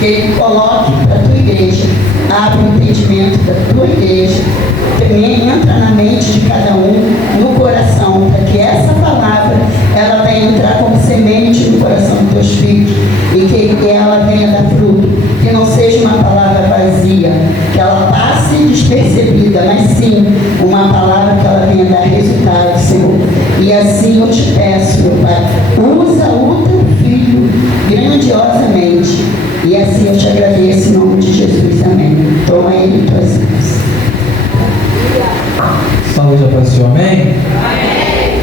que Ele coloque para a tua igreja, abre o entendimento da tua igreja, também entra na mente de cada um, no coração, para que essa palavra ela venha entrar como semente no coração dos teus filhos e que ela venha dar fruto, que não seja uma palavra vazia, que ela passe despercebida, mas sim uma palavra que ela venha dar resultado, Senhor. E assim eu te peço, meu Pai, usa o teu filho grandiosamente, e assim eu te agradeço em nome de Jesus, amém. Toma ele em tuas mãos. Saúde para o Senhor, amém? Amém.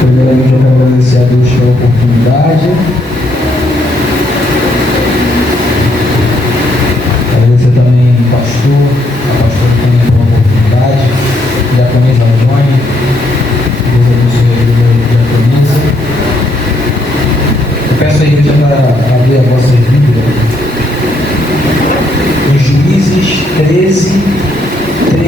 Primeiramente eu quero agradecer a Deus pela oportunidade. Agradecer também ao pastor, a pastora também pela oportunidade, diaconisa Johnny, Deus abençoe a vida da diaconisa. Eu peço a igreja para abrir a vossa Bíblia em Juízes 13, 3.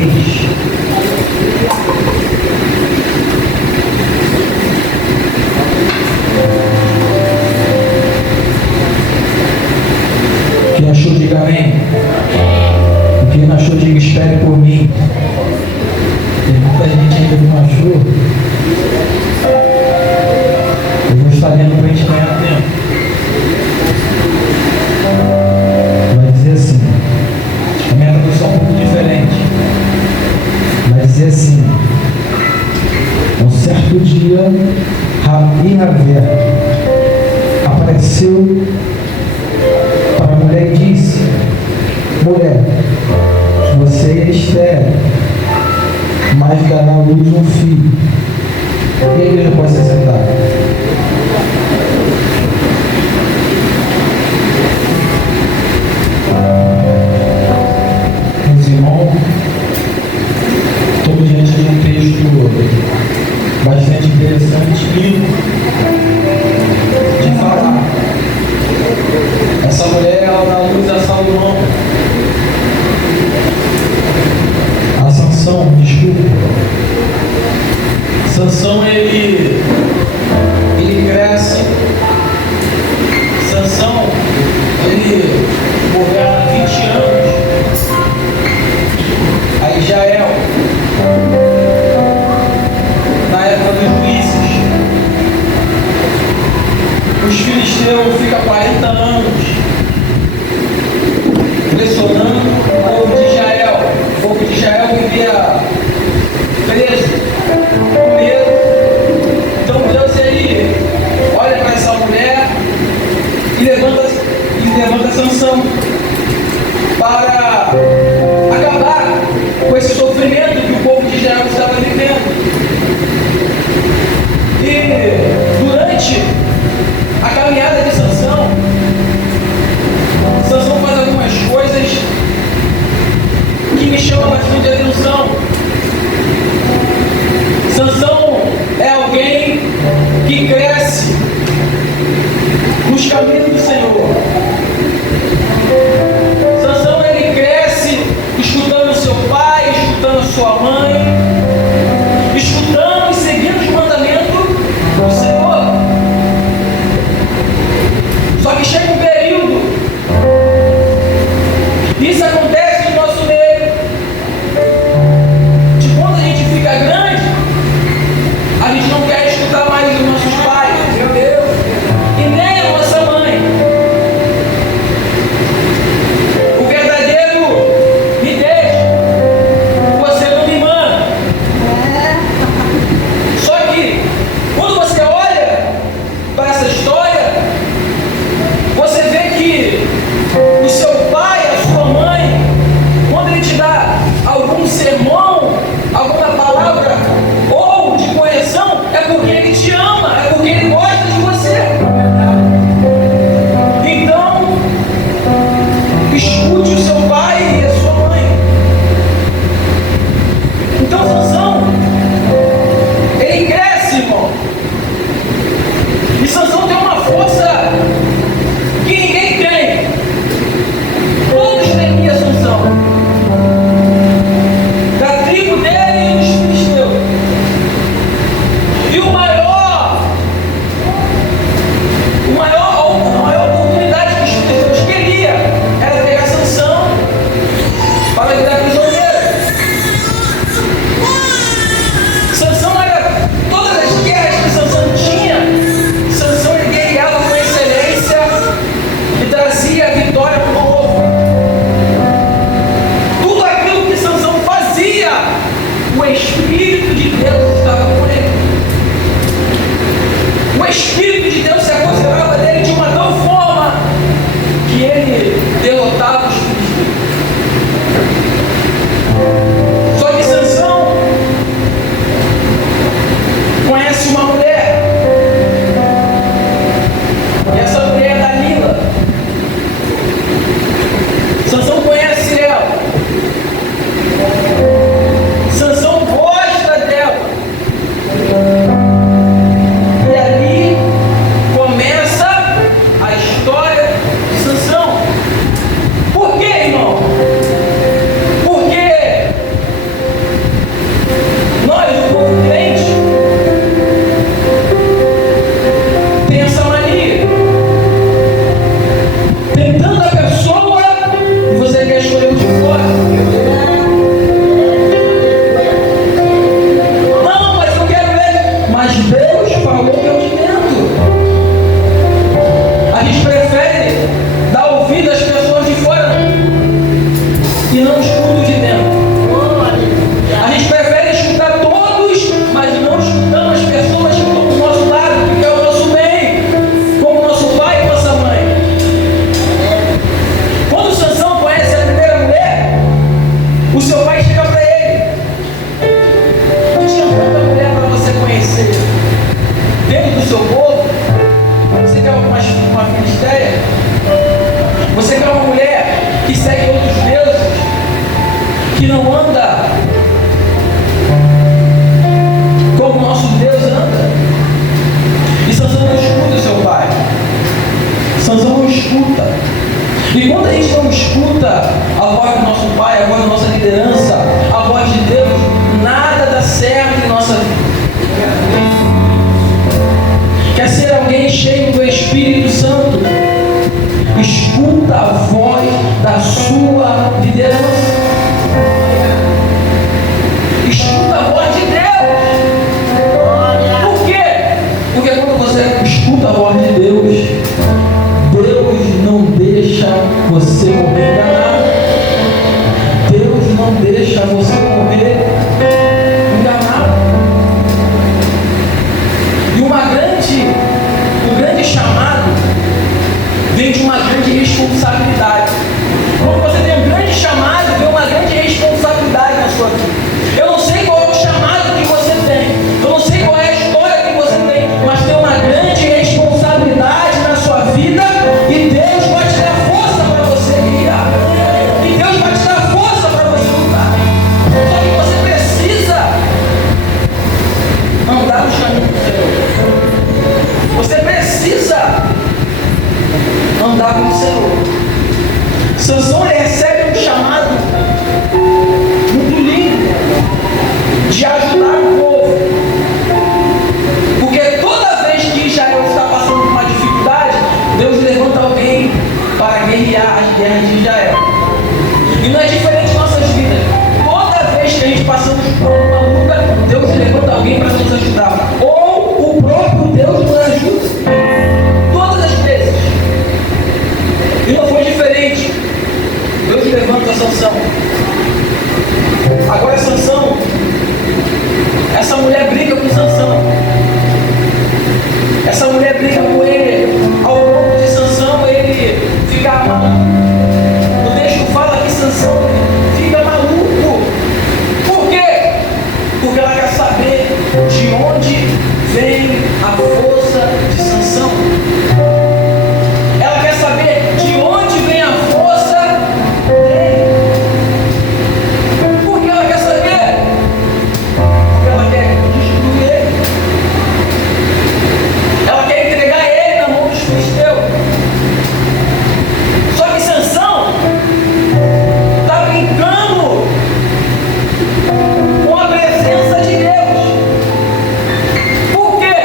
Quem achou, diga amém. Quem não achou, diga espere por mim. Tem muita gente ainda que não achou. Eu vou estar lendo para a gente ganhar tempo. Vai dizer assim, a minha tradução é um pouco diferente. Vai dizer assim: um certo dia, Rabi apareceu para a mulher e disse: mulher, você é estéril, mas dará à luz um filho. E a igreja pode se sentar. Meus irmãos, estou diante de um texto bastante interessante e de falar. Essa mulher, ela dá luz a Salomão. A Sansão, desculpa. Sansão, ele cresce. Sansão, ele governa 20 anos. Aí Israel, na época dos juízes, os filisteus ficam 40 anos pressionando o povo de Israel. O povo de Israel vivia preso, com medo. Então Deus, ele olha para essa mulher e levanta Sansão para acabar com esse sofrimento que o povo de Israel estava vivendo. E durante a caminhada de Sansão, dentro do seu povo? Você quer uma filisteia? Você quer uma mulher que segue outros deuses? Que não anda como o nosso Deus anda? E Sansão não escuta o seu pai. Sansão não escuta. E quando a gente não escuta a voz do nosso pai, a voz da nossa liderança, a voz de Deus, nada dá certo em nossa vida. Quer ser alguém cheio do Espírito Santo? Escuta a voz da sua liderança. Escuta a voz de Deus. Por quê? Porque quando você escuta a voz de Deus, Deus não deixa você morrer enganado. Deus não deixa você morrer enganado. E um grande chamado vem de uma grande responsabilidade. Quando você tem um grande chamado, vem uma grande responsabilidade na sua vida. Eu não sei qual é o chamado que você tem, eu não sei qual é a história que você tem, mas tem uma grande responsabilidade na sua vida e Deus vai te dar força para você guiar. E Deus vai te dar força para você lutar. Só que você precisa andar nos caminhos do Senhor. Você precisa andar com o Senhor. Sansão recebe um chamado muito lindo de ajudar o povo, porque toda vez que Israel está passando por uma dificuldade, Deus levanta alguém para guerrear as guerras de Israel. E não é diferente em nossas vidas. Toda vez que a gente passamos por uma luta, Deus levanta alguém para nos ajudar, ou o próprio Deus nos ajuda. Todas as vezes. E não foi diferente. Deus levanta Sansão. Agora Sansão, essa mulher briga com Sansão. Essa mulher briga com ele. Ao ponto de Sansão ele ficar maluco. O texto fala que Sansão fica maluco. Por quê? Porque ela quer saber de onde vem a força de Sansão. Ela quer saber de onde vem a força dele. Por que ela quer saber? Porque ela quer destruir ele. Ela quer entregar ele na mão dos filisteus. Só que Sansão está brincando com a presença de Deus. Por quê?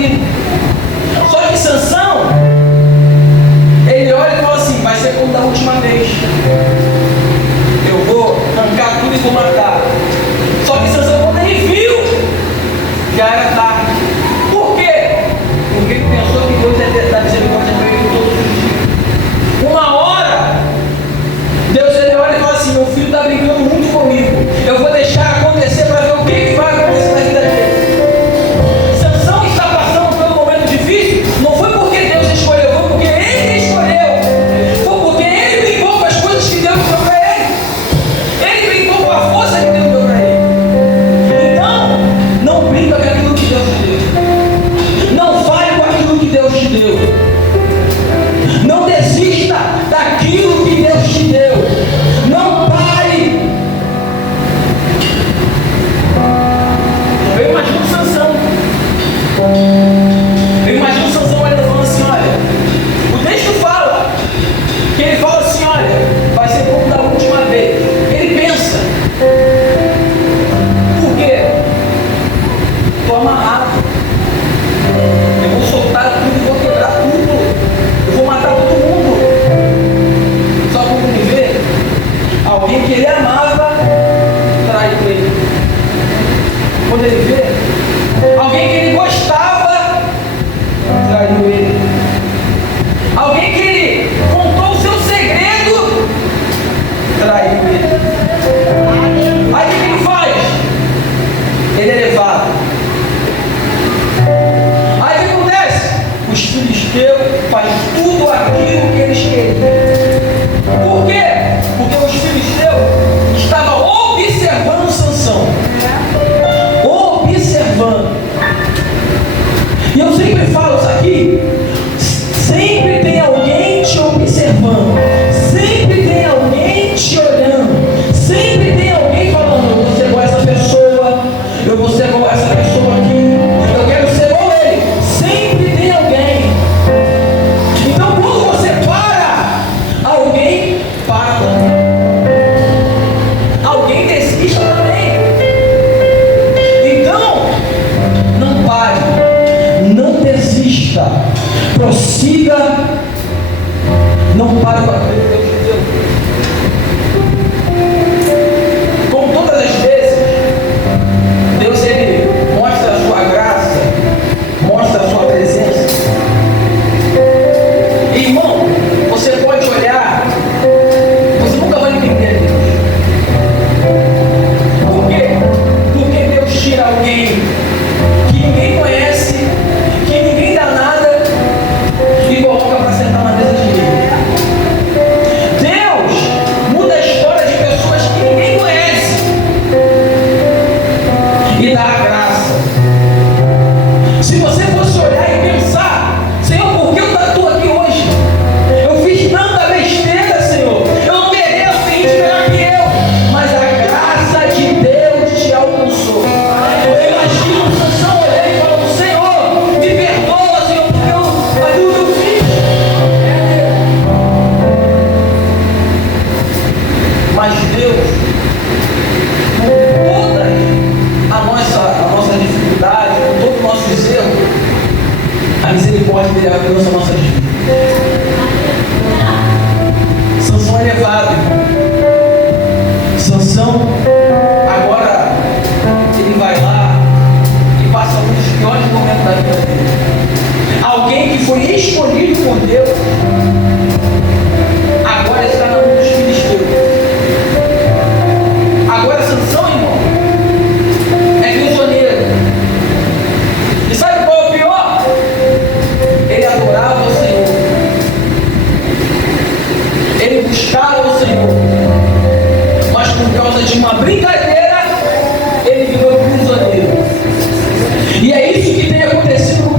fazendo. Só que Sansão, ele olha e fala assim: vai ser como da última vez. Eu vou arrancar tudo e vou matar. Só que Sansão, quando ele viu, já era tarde. Por quê? Porque ele pensou que Deus ia dar misericórdia para ele todos os dias. Uma hora, Deus ele olha e fala assim: meu filho está brincando muito comigo. Eu vou deixar acontecer para ver o que vai acontecer na vida dele. Sansão está passando por um momento difícil. Não foi porque Deus escolheu, foi porque ele escolheu. Foi porque ele brincou com as coisas que Deus deu para ele. Ele brincou com a força que Deus deu para ele. Então, não brinca com aquilo que Deus te deu. Não fale com aquilo que Deus te deu. Não desista daquilo que Deus te deu. Não pare. Eu imagino Sansão. Eu imagino Sansão olhando e falando assim: olha, o texto fala que ele fala assim: olha, vai ser como da última vez. Ele pensa: por quê? Estou amarrado. Eu vou soltar tudo e vou quebrar tudo. Eu vou matar todo mundo. Só quando ele vê alguém que ele amava traiu ele. Quando ele vê alguém que ele gostava traiu ele. Alguém que ele contou o seu segredo traiu ele. Aí o que ele faz? Ele é levado. Aí o que acontece? Os filisteus fazem tudo aquilo que eles queriam. Por quê? Porque os filisteus estavam observando Sansão. Observando. E eu sempre falo isso aqui. Sempre tem alguém te observando. Sempre tem alguém te olhando. Sempre tem alguém falando: eu vou ser igual essa pessoa. Eu vou ser igual essa pessoa aqui. Eu quero ser igual ele. Sempre tem alguém. Então quando você para, alguém para também. Alguém desiste também. Então, não pare. Não desista. Prossiga. Não pare para ver Deus te deu. Como todas as vezes, Deus ele mostra a sua graça, mostra a sua presença. Irmão, você pode olhar, você nunca vai entender Deus. Por quê? Porque Deus tira alguém que ninguém conhece, que ninguém dá nada, e coloca para sentar na mesa de Deus. Deus muda a história de pessoas que ninguém conhece e dá a graça. Se você fosse olhar e pensar: Senhor, por que eu estou aqui hoje? Eu fiz tanta besteira, Senhor. Eu não mereço, tem gente melhor que eu. Mas a graça de Deus te alcançou. Eu imagino Sansão olhando e falando: Senhor, me perdoa, Senhor, porque aquilo que eu fiz. Mas Deus, com toda a nossa dificuldade, com todos os nossos erros, a misericórdia dele alcança nossas vidas. Sansão é levado. Sansão, agora, ele vai lá e passa um dos piores momentos da vida dele. Alguém que foi escolhido por Deus, agora está na mão dos filisteus. Agora Sansão, irmão, é prisioneiro. E sabe qual é o pior? Ele adorava o Senhor. Ele buscava o Senhor. Mas por causa de uma brincadeira, ele virou prisioneiro. E é isso que tem acontecido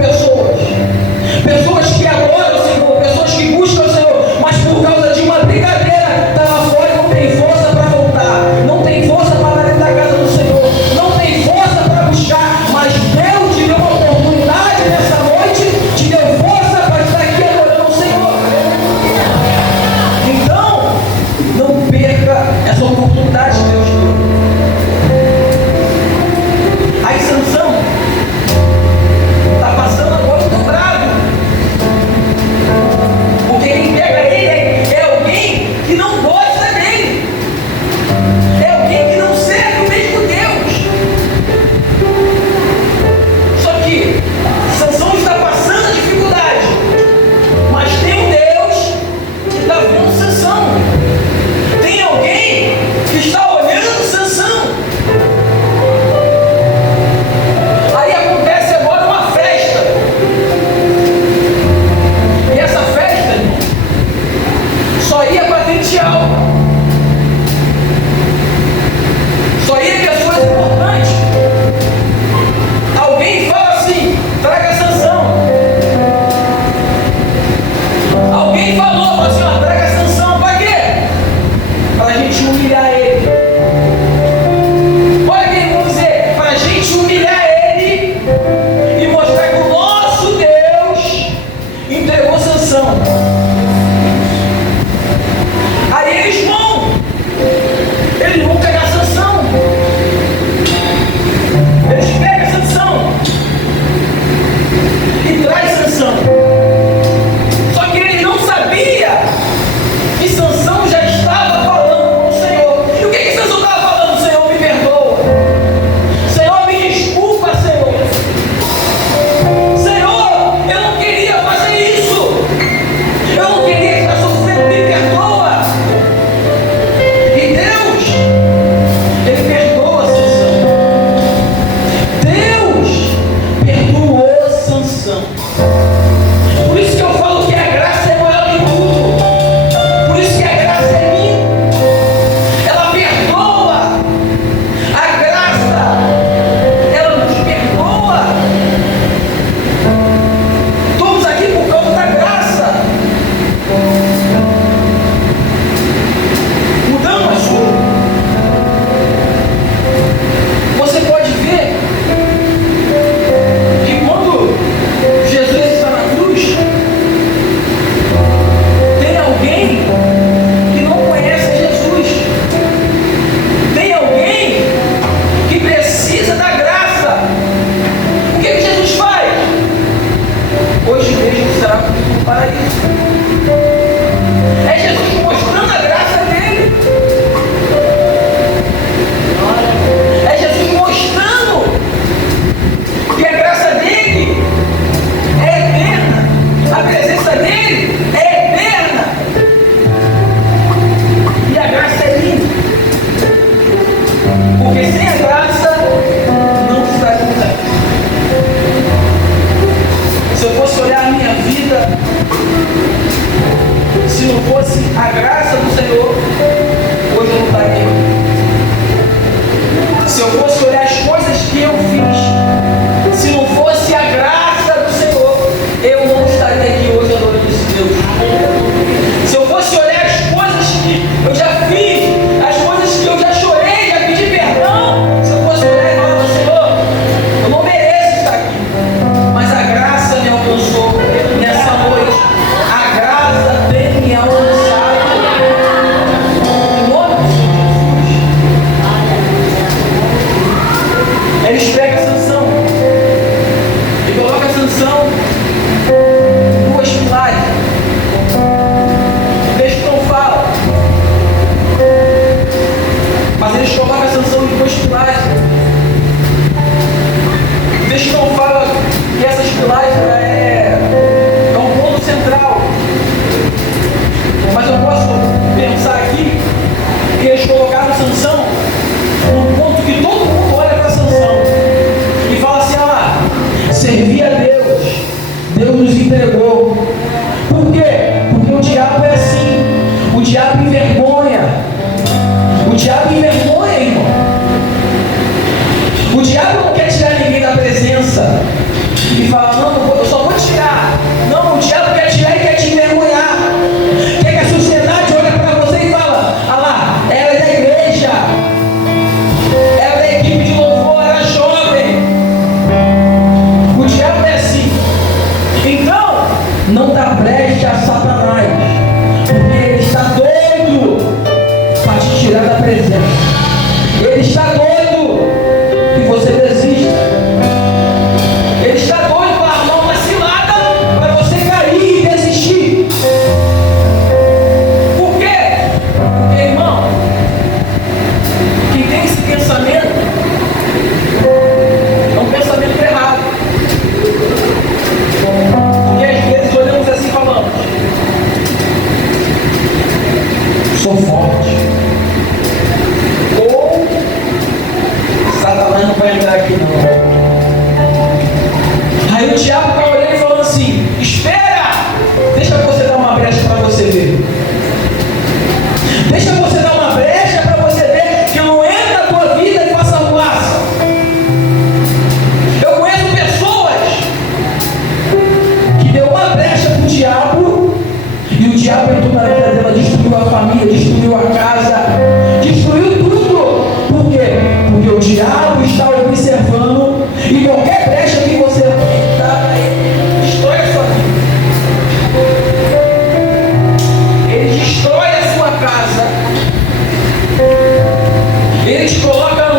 Por isso que eu falo que a graça é maior que tudo. Por isso que a graça é linda. Ela perdoa. A graça, ela nos perdoa. Estamos aqui por causa da graça. Mudando o assunto, você pode ver que quando Jesus está na cruz, tem alguém que não conhece Jesus, tem alguém que precisa da graça. O que Jesus faz? Hoje mesmo será comigo no paraíso. É Jesus mostrando a graça dele. É Jesus mostrando que a graça dele é eterna. A presença dele é eterna. E a graça é linda. Porque sem a graça não estaríamos aqui. Se eu fosse olhar a minha vida, se não fosse a graça do Senhor, hoje eu não estaria aqui. Se eu fosse olhar as coisas que eu fiz, se não fosse a graça do Senhor, eu não estaria aqui hoje adorando esse Deus. Se eu fosse olhar as coisas que eu já fiz, as coisas que eu já chorei, já pedi perdão, se eu fosse olhar e falar, Senhor, eu não mereço estar aqui, mas a graça me alcançou nessa noite. A graça tem me alcançado. Em nome de Jesus. Eles pegam Sansão e colocam Sansão em duas pilares. O texto não fala, mas eles colocam Sansão em duas pilares. O texto não fala que essas pilares é um ponto central, mas eu posso pensar aqui que eles colocaram Sansão num ponto que todo mundo olha para Sansão e fala assim: ah, servia a Deus, Deus nos entregou. Por quê? Porque o diabo é assim, o diabo envergonha, irmão. O diabo não quer tirar ninguém da presença e fala, não, eu só vou tirar. Não, o diabo quer tirar e quer te envergonhar. Quer que a sociedade olhe para você e fala, ah lá, ela é da igreja, ela é da equipe de louvor, ela é jovem. O diabo é assim. Então, não dá brecha a Satanás, porque ele está doido para te tirar da presença. Ele está doido que você desista. Ele está doido para armar uma cilada para você cair e desistir. Por quê? Porque, irmão, quem tem esse pensamento é um pensamento errado. Porque às vezes olhamos assim e falamos, sou forte. Ou Satanás não vai entrar aqui não. Aí o diabo está olhando e falando assim, espera, deixa você dar uma brecha para você ver. Deixa você dar uma brecha para você ver que eu não entro na tua vida e faça arruaça. Eu conheço pessoas que deu uma brecha para o diabo e o diabo entrou na vida dela, destruiu a família, destruiu a casa, destruiu tudo. Por quê? Porque o diabo está observando e qualquer brecha que você dá, ele destrói a sua vida. Ele destrói a sua casa. Ele te coloca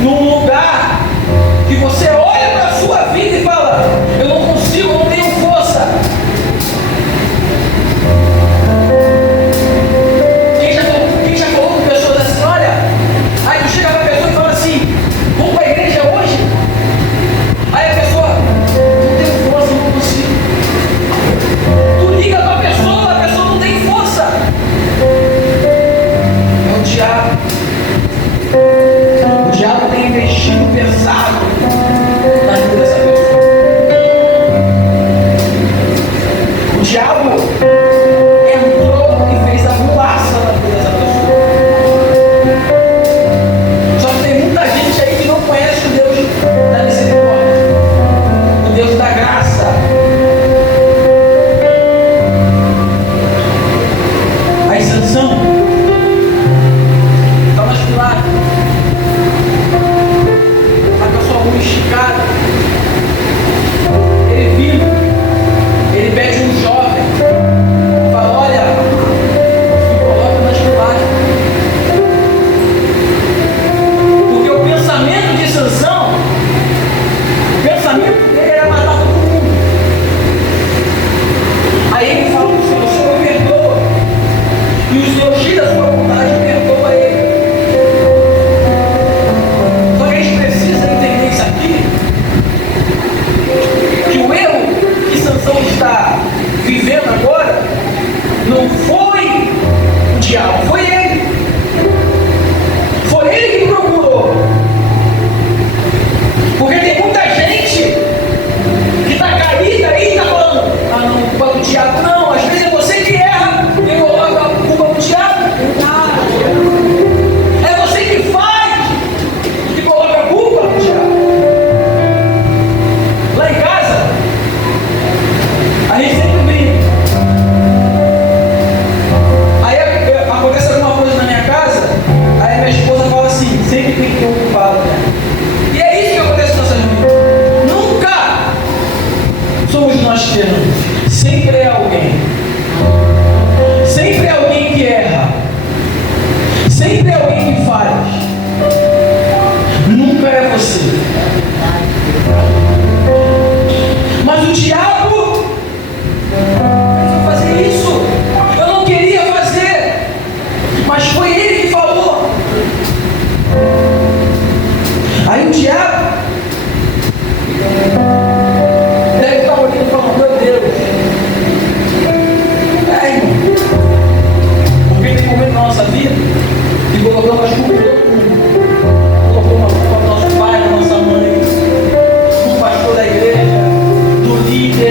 num lugar que você olha para a sua vida e fala, eu não consigo, eu não tenho força. Quem já falou com pessoas assim, olha, aí tu chega para a pessoa e fala assim, vamos para a igreja nós temos, sempre é alguém. Sempre é alguém que erra. Sempre é alguém que faz. Nunca é você. Mas o diabo vai fazer isso. Eu não queria fazer, mas foi ele que falou. Aí o diabo deve estar olhando e falando: meu Deus, irmão, porque tem momento na nossa vida que colocamos as culpas de todo mundo. Colocou uma culpa no nosso pai, na nossa mãe, do pastor da igreja, do líder.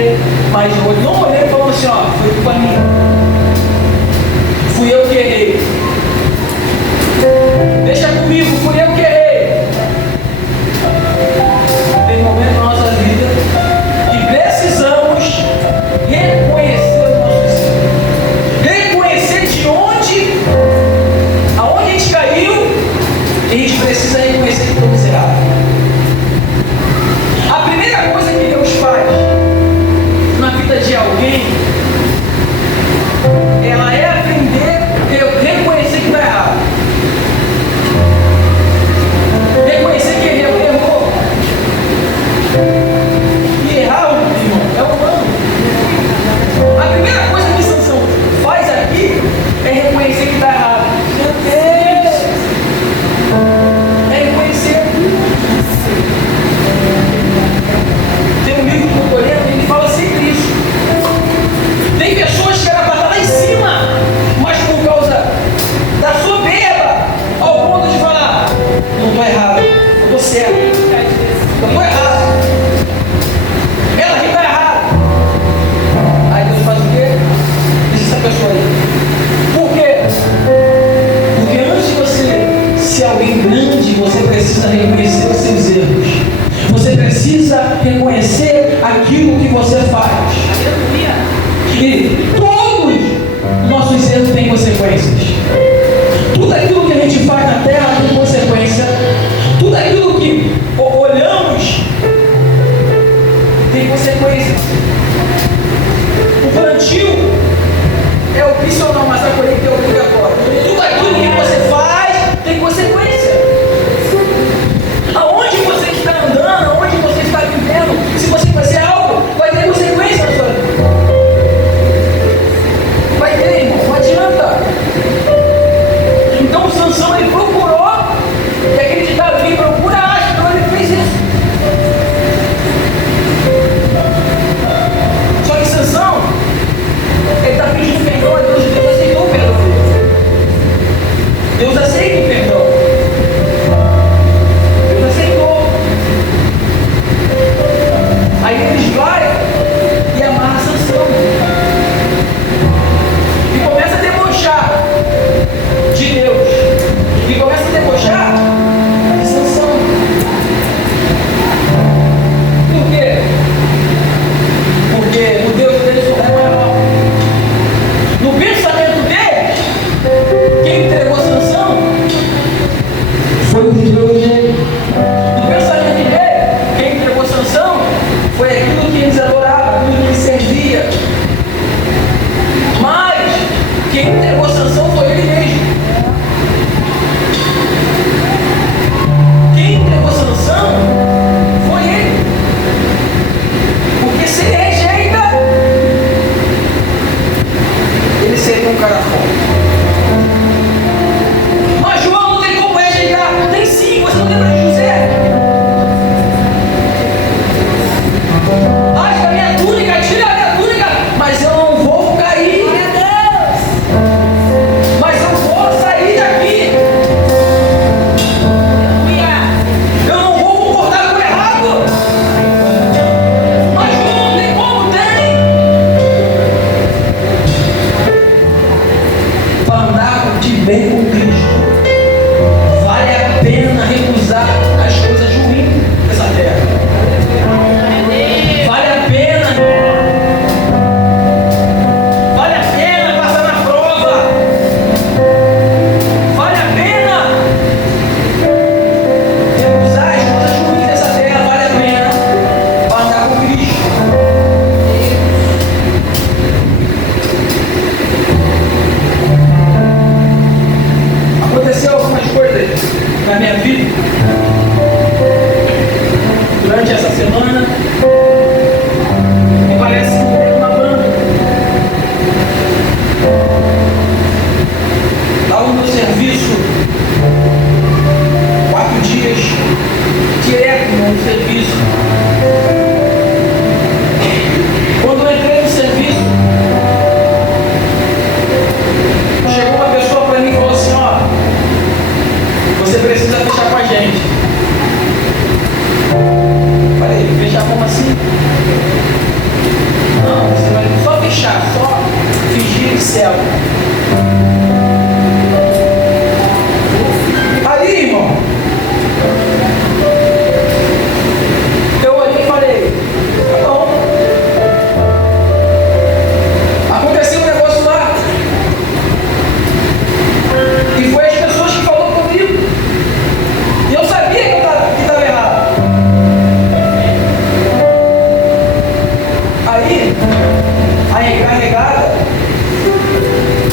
Aí, a encarregada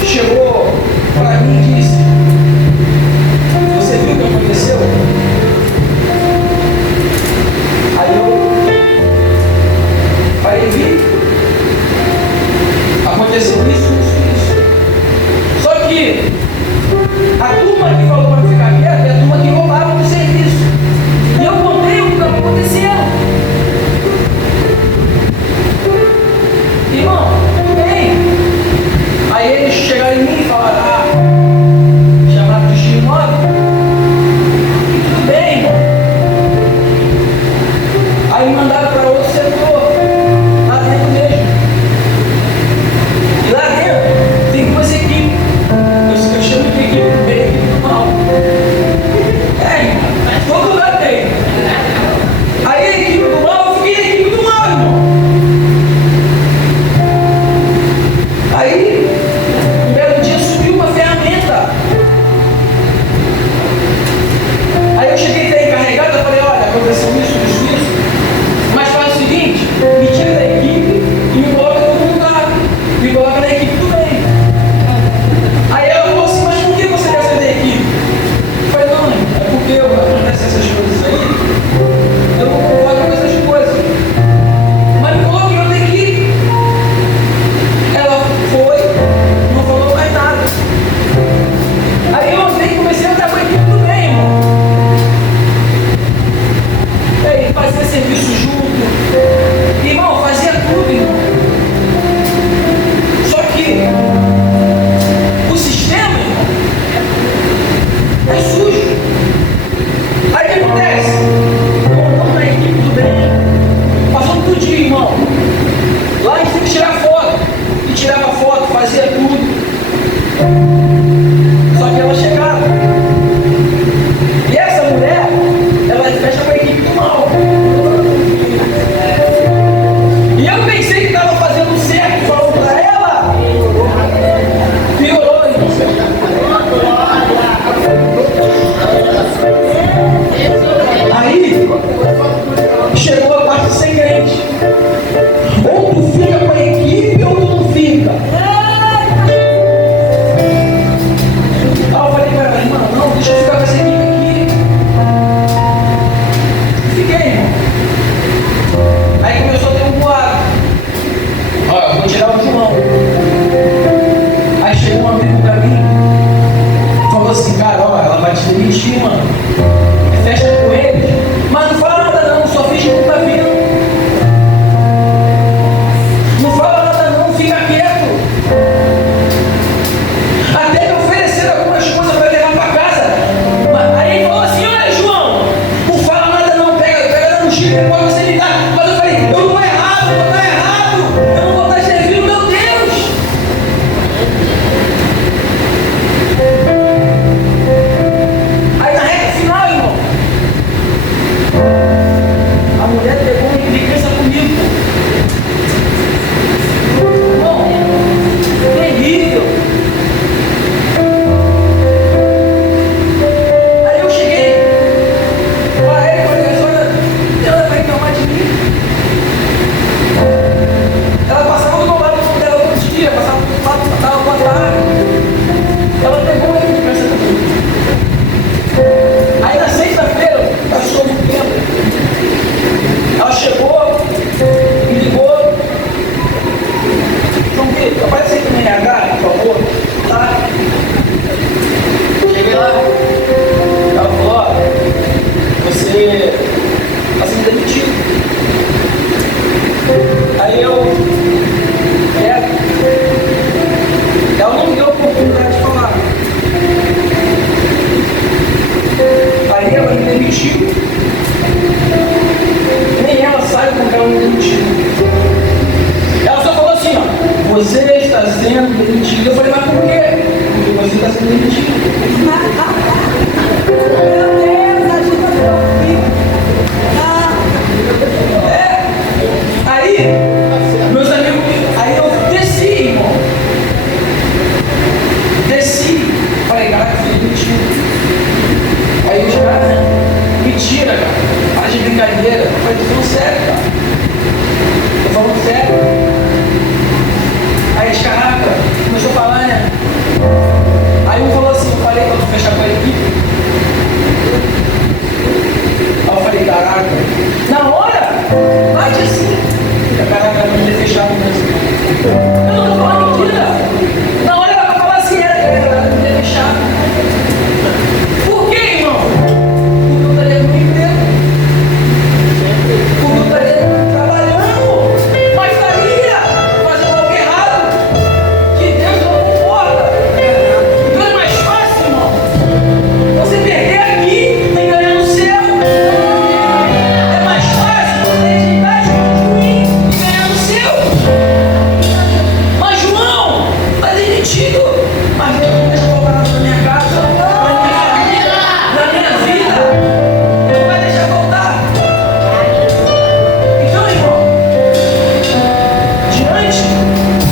chegou para mim e disse: você viu o que aconteceu? Aí eu falei: vi. Aconteceu isso. Só que a turma que falou para ficar quieto é a turma que roubava do serviço. E eu contei o que estava acontecendo. Irmão, tudo bem. Aí eles chegaram em mim e falaram: chamaram de X9. Tudo bem, irmão. Aí mandaram para outro setor, lá dentro mesmo. E lá dentro tem duas equipes. Eu chamo de equipe do bem e equipe do mal. Todo lugar tem. Aí a equipe do mal, eu fiquei na equipe do mal, irmão. Aí, um belo dia subiu uma ferramenta. Aí eu cheguei até encarregado e falei: olha, aconteceu isso. Mas faz o seguinte, me tira da equipe e me coloca em outro lugar. Me coloca na equipe também. Aí ela falou assim: mas por que você quer sair da equipe? Eu falei: não, é porque acontecem essas coisas aí. Eu não concordo com essas coisas. Mas me coloca em outra equipe. Ela foi, não falou mais nada. Aí eu andei e comecei a andar com a equipe do bem, irmão. E aí, fazia serviço junto. Irmão, fazia tudo, irmão. Só que o sistema, irmão, é sujo. Aí o que acontece? Montamos na equipe do bem. Passamos tudo dia, irmão. Lá a gente tem que tirar foto. E tirava foto, fazia tudo. Só que ela chegava. E essa mulher, ela fecha com a equipe do mal. E eu pensei que estava fazendo certo, falando para ela. Piorou, irmão. Aí, chegou a parte sem crente. Ou tu fica com a equipe ou tu não fica. Aí eu falei para ela: irmão, não, deixa eu ficar com essa equipe aqui. Fiquei, irmão. Aí começou a ter um boato. Olha, eu vou tirar o João. Aí chegou um amigo para mim, falou assim: cara, ó, ela vai te demitir, mano. Fecha com eles. Mas não fala nada não, só finge que não tá vindo. Não fala nada não, fica quieto. Até me ofereceram algumas coisas para levar para casa. Aí ele falou assim: olha, João, não fala nada não, pega no chifre, pode você me dar. Mas eu falei: eu não tô errado, eu não vou estar servindo, meu Deus. Aí na reta final, irmão, a mulher pegou uma implicância comigo. Irmão, terrível. Aí eu cheguei para ele e falei: olha, ela vai reclamar de mim. Ela passava do meu lado dela todos os dias, passava do lado, estava boa tarde. Ela pegou uma implicância comigo. Aí na sexta-feira, passou muito tempo, ela chegou, me ligou: João Pedro, aparece aí no RH, por favor, tá? Cheguei lá, ela falou: ó, você está sendo demitido. Aí eu, ela não me deu a oportunidade de falar. Aí ela me demitiu. Nem ela sabe como ela me demitiu. Ela só falou assim: ó, você está sendo demitido. Eu falei: mas por quê? Porque você está sendo demitido. Meu Deus, ajuda meu filho. Aí, meus amigos, aí eu desci, irmão. Desci. Falei: caraca, fui demitido. Aí os caras: mentira, cara. Para de brincadeira. Eu falei: tô falando sério, cara. Tô falando sério. Eu não estou falando mentira. Na hora ela vai falar assim, ela ia deixar. Por quê, irmão? Porque eu estaria no emprego. Porque eu estaria trabalhando. Mas estaria fazendo algo errado. Que Deus não concorda. Então é mais fácil, irmão, você perder aqui e ganhar no céu. É mais fácil você rejeitar de ruim e ganhar no céu. Mas João está demitido. Mas Deus não deixa voltar na minha casa, na minha família, na minha vida. Não vai deixar voltar. Então, irmão, diante de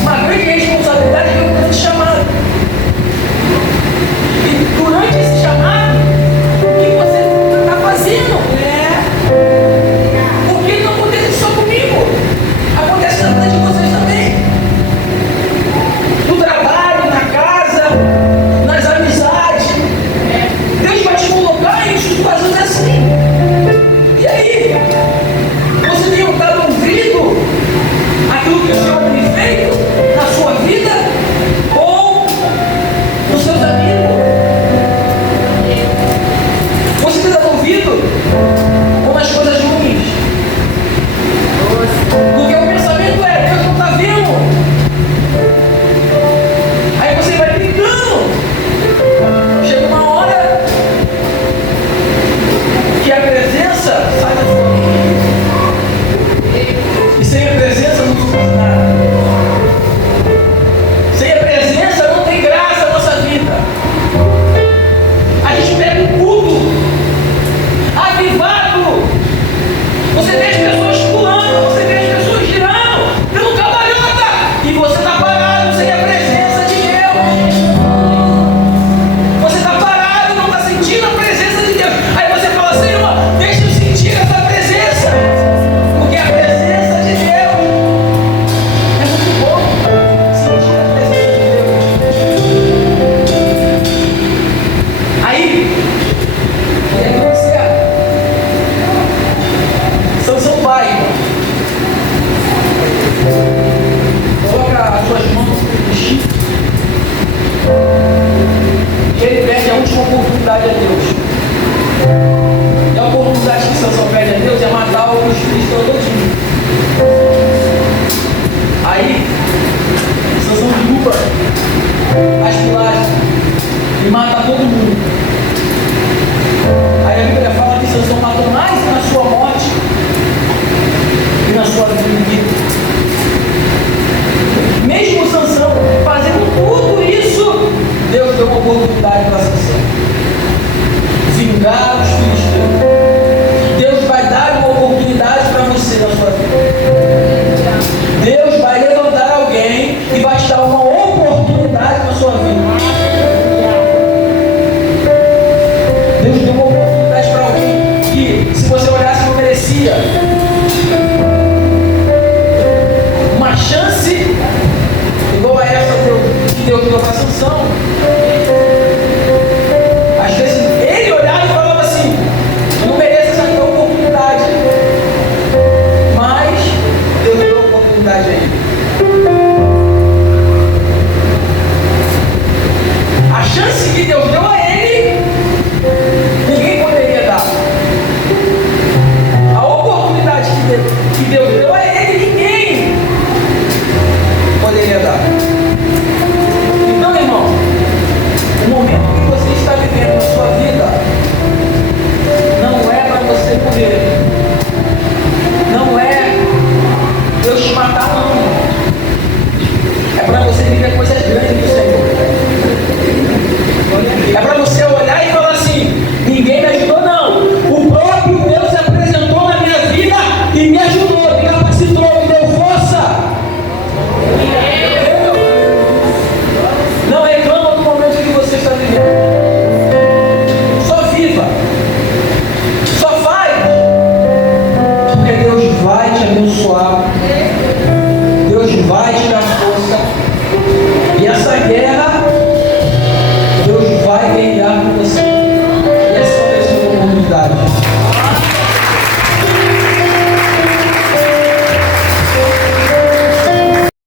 uma grande responsabilidade, vem um grande chamado. E durante esse chamado, o que você está fazendo? Porque não acontece só comigo, acontece na vida de vocês também. No trabalho, na casa, nas amizades. Deus vai te colocar em situações assim. E aí? Você tem estado ouvindo aquilo que o Senhor tem feito na sua vida? Ou nos seus amigos? Você tem estado ouvindo ou nas coisas ruins? Porque o pensamento é, Deus não está vendo. Aí você vai brincando. Chega uma hora que a presença sai da sua vida. E sem a presença não se faz nada. Sem a presença não tem graça na nossa vida. A gente pega um culto avivado. Você vê as pessoas pulando, você vê as pessoas girando pelo cambalhota. E você está parado sem a presença de Deus. Você está parado, não está sentindo a presença de Deus. Aí você fala, Senhor, deixa eu sentir essa presença. Porque a presença de Deus é muito bom. Sentir a presença de Deus. Aí, é que você Sansão vai, irmão. Coloca as suas mãos no chifre. E ele pede a última oportunidade a Deus. E a oportunidade que Sansão pede a Deus é matar os filisteus todinhos. Aí, Sansão derruba as pilares e mata todo mundo. Aí a Bíblia fala que Sansão matou mais na sua morte e na sua vida. Mesmo Sansão fazendo tudo isso, Deus deu uma oportunidade para Sansão vingar os filisteus. Deus vai dar uma oportunidade para você na sua vida. Deus vai levantar alguém e vai te dar uma oportunidade na sua vida. Deus deu uma oportunidade para alguém que, se você olhasse, não merecia. Uma chance igual a essa que Deus deu para Sansão. Às vezes ele olhava e falava assim, eu não mereço essa oportunidade. Mas Deus deu a oportunidade a ele. A chance que Deus deu a ele, ninguém poderia dar. A oportunidade que Deus deu a ele, ninguém poderia dar. Então, irmão, o momento que você está vivendo na sua vida não é para você poder, não é Deus te matar, não. É para você viver coisas grandes do Senhor. É para você